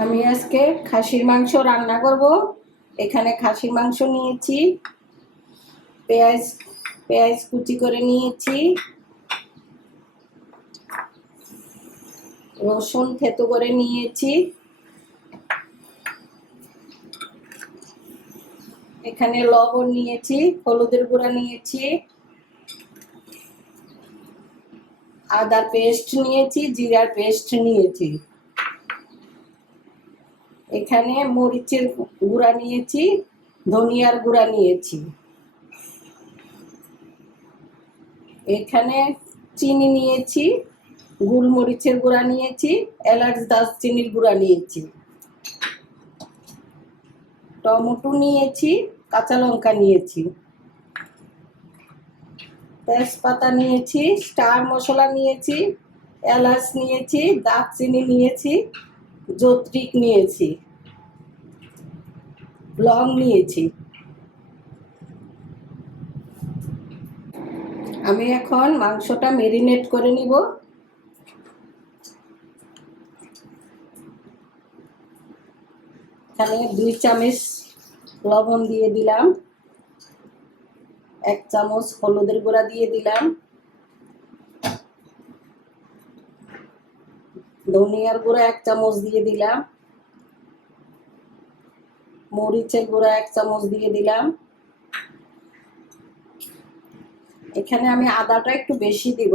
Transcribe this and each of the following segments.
আমি আজকে খাসির মাংস রান্না করব। এখানে খাসির মাংস নিয়েছি, পেঁয়াজ পেঁয়াজ কুচি করে নিয়েছি, রসুন থেতো করে নিয়েছি, এখানে লবণ নিয়েছি, হলুদের গুঁড়া নিয়েছি, আদার পেস্ট নিয়েছি, জিরার পেস্ট নিয়েছি, এখানে মরিচের গুঁড়া নিয়েছি, ধনিয়ার গুঁড়া নিয়েছি, এখানে চিনি নিয়েছি, গোলমরিচের গুঁড়া নিয়েছি, এলাচ দারচিনির গুঁড়া নিয়েছি, টমেটো নিয়েছি, কাঁচা লঙ্কা নিয়েছি, তেজপাতা নিয়েছি, স্টার মশলা নিয়েছি, এলাচ নিয়েছি, দারচিনি নিয়েছি, জত্রিক নিয়েছি, লং নিয়েছি। আমি এখন মাংসটা ম্যারিনেট করে নিব। এখানে 2 চামচ লবণ দিয়ে দিলাম, 1 চামচ হলুদের গুঁড়া দিয়ে দিলাম, ধনিয়ার গুঁড়া 1 চামচ দিয়ে দিলাম, মরিচের গুঁড়া 1 চামচ দিয়ে দিলাম। এখানে আমি আদাটা একটু বেশি দিব,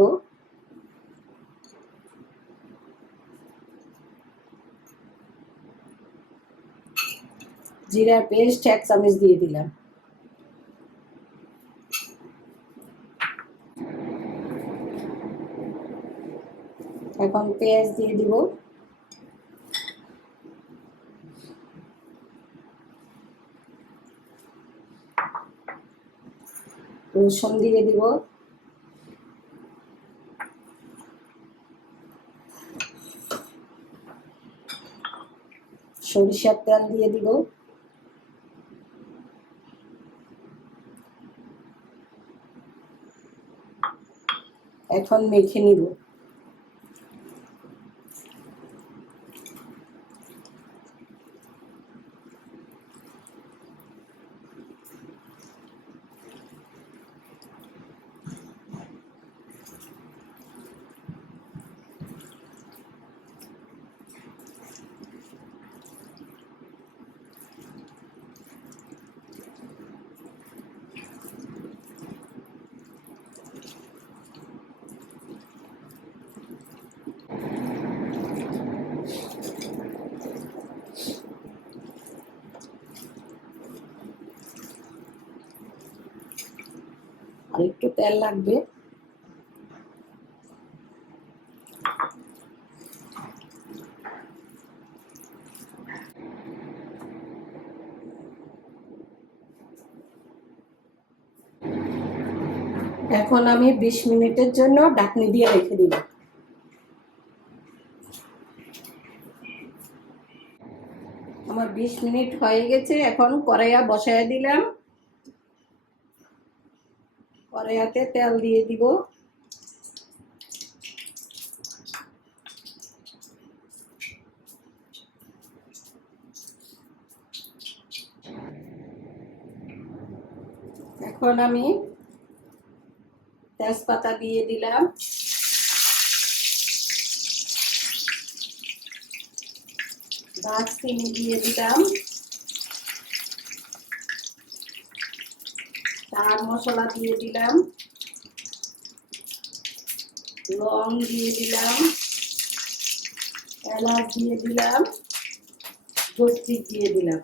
জিরার পেস্ট 1 চামচ দিয়ে দিলাম। এখন পেঁয়াজ দিয়ে দিব, রসুন দিয়ে দিব, সরিষার তেল দিয়ে দিব, এখন মেখে নিব। আর একটু তেল লাগবে। এখন আমি 20 মিনিটের জন্য ঢাকনি দিয়ে রেখে দিব। আমার 20 মিনিট হয়ে গেছে। এখন কড়াইয়া বসায় দিলাম, কড়াইয়াতে তেল দিয়ে দিব, এখন আমি তেজপাতা দিয়ে দিলাম, দারচিনি দিয়ে দিলাম, স্টার মশলা দিয়ে দিলাম, লং দিয়ে দিলাম, এলাচ দিয়ে দিলাম, জয়িত্রী দিয়ে দিলাম।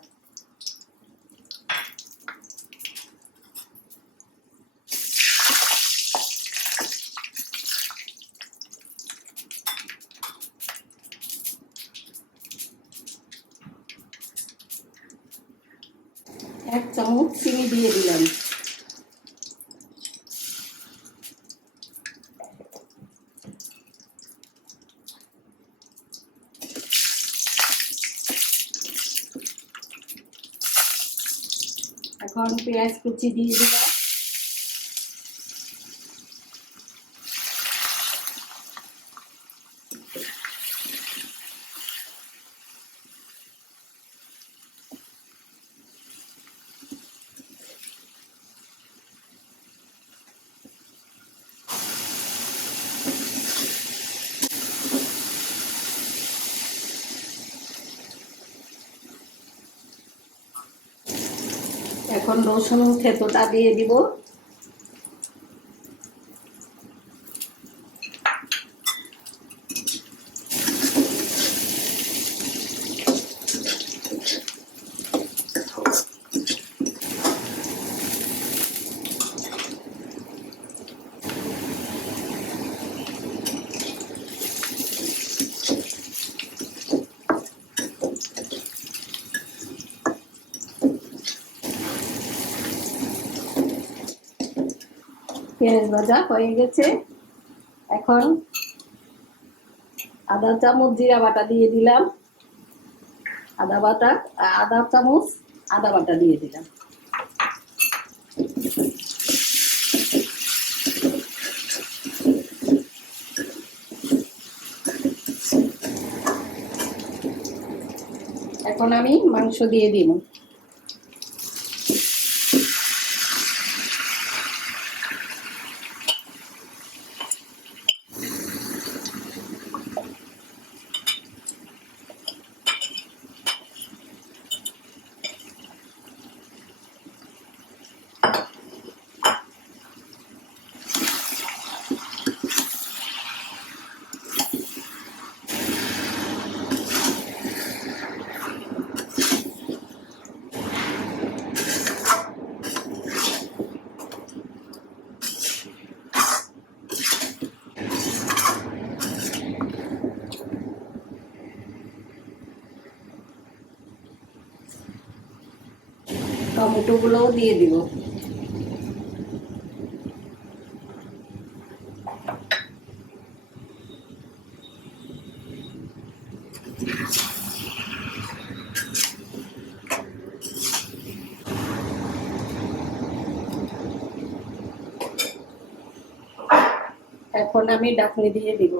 এক চামচ চিনি দিয়ে দিলাম। এখন পেঁয়াজ কুচি দিয়ে দিলাম, এখন রসুন থেতোটা দিয়ে দিব। পেঁয়াজ ভাজা হয়ে গেছে। এখন আধা চামচ জিরা বাটা দিয়ে দিলাম, আধা চামচ আদা বাটা দিয়ে দিলাম। এখন আমি মাংস দিয়ে দিব। টমেটো গুলোও দিয়ে দিব। এখন আমি ঢাকনি দিয়ে দিব।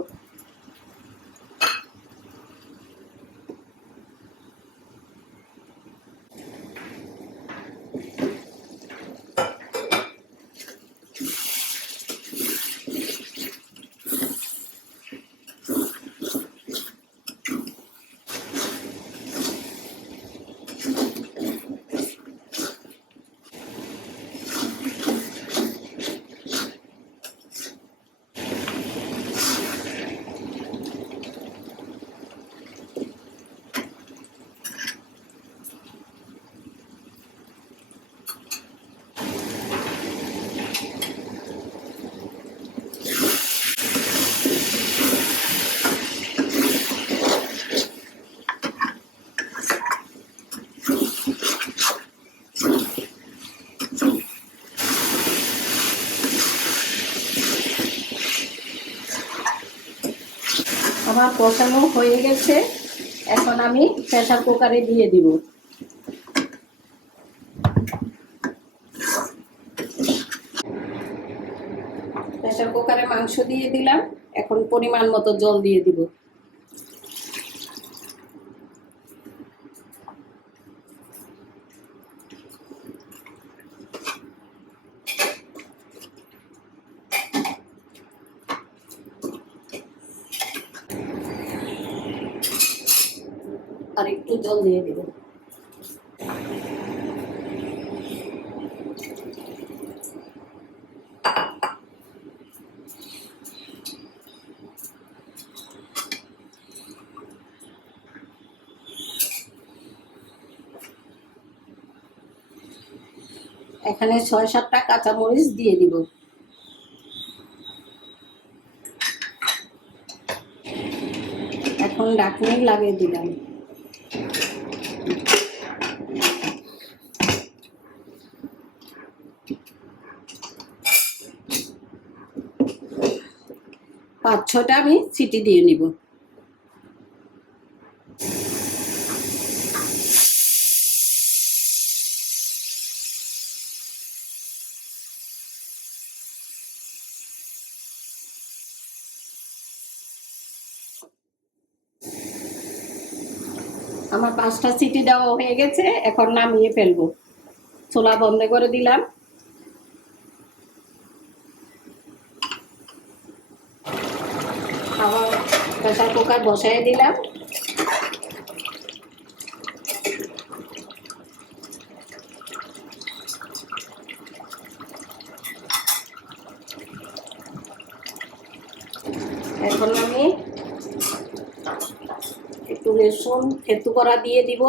আমার কষানো হয়ে গেছে। এখন আমি প্রেসার কুকারে দিয়ে দিব। প্রেসার কুকারে মাংস দিয়ে দিলাম। এখন পরিমাণ মতো জল দিয়ে দিব। আর একটু জল দিয়ে দিব। এখানে ৬-৭টা কাঁচামরিচ দিয়ে দিব। এখন ঢাকনি লাগিয়ে দিলাম। পাঁচ ছটা আমি সিটি দিয়ে নিব। আমার 5টা সিটি দেওয়া হয়ে গেছে। এখন নামিয়ে ফেলবো। চুলা বন্ধ করে দিলাম। আবার প্রেসার কুকার বসাই দিলাম। এখন আমি একটু রসুন থেতু করা দিয়ে দিব,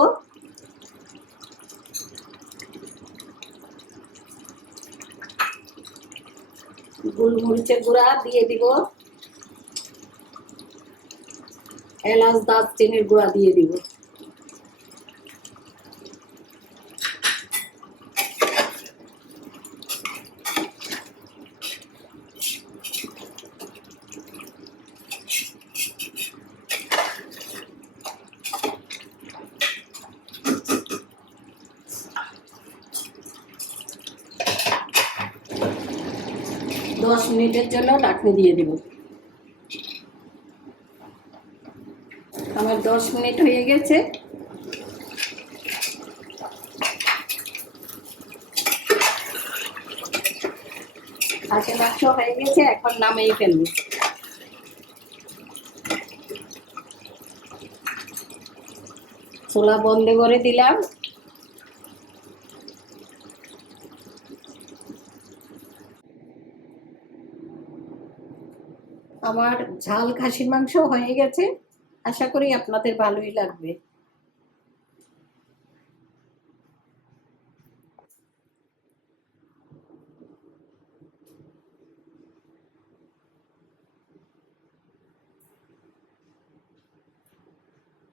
গোলমরিচের গুঁড়া দিয়ে দিব, এলাচ দারচিনির গুঁড়া দিয়ে দিব। দশ মিনিটের জন্য ঢাকনি দিয়ে দিব। আমার 10 মিনিট হয়ে গেছে। খাসির মাংস হয়ে গেছে, এখন নামিয়ে ফেলব। চুলা বন্ধ করে দিলাম। আমার ঝাল খাসির মাংস হয়ে গেছে। আশা করি আপনাদের ভালোই লাগবে।